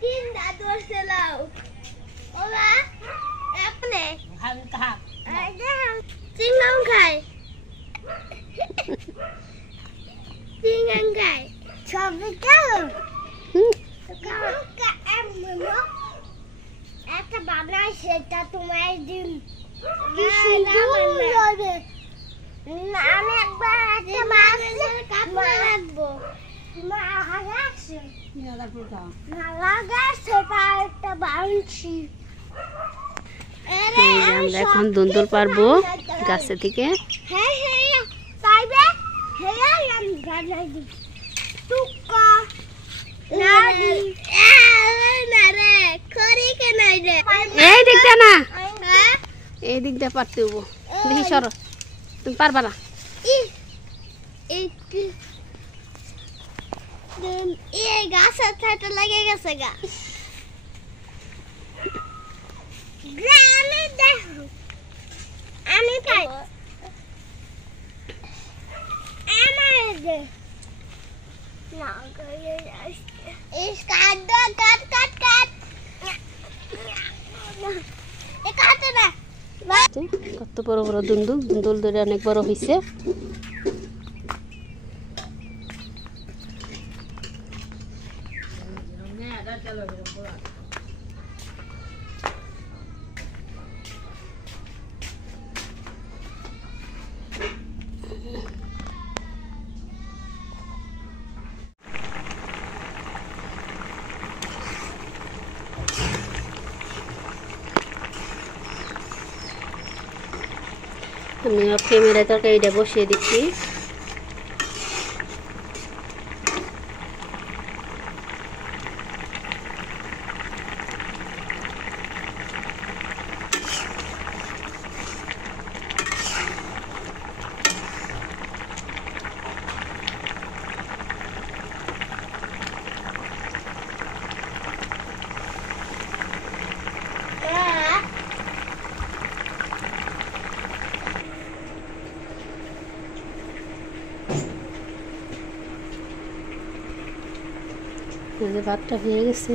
তিনটা ধরছে লাও ওলা আপনি আমি খা চিংড়ি খাই চিংড়ি খাই সবই খাও একটা বানাই সেটা তোমার দিন আমি একবার একটা মাছ কাটতে রাখবো আমরা এখন দুন্দুল পারবো গাছে থেকে। এই দিকটা না, এই দিক দিয়ে পারতে হবো। দেখি সরো, তুমি পারবা না। গাছের ছাইটা লেগে গেছে গা। আমি পাই কত বড় বড় দুন্দুল, দুন্দুল ধরে অনেক বড় হয়েছে। আমি ক্যামেরায় তরকারিটা বসিয়ে দিচ্ছি। ভাতটা হয়ে গেছে।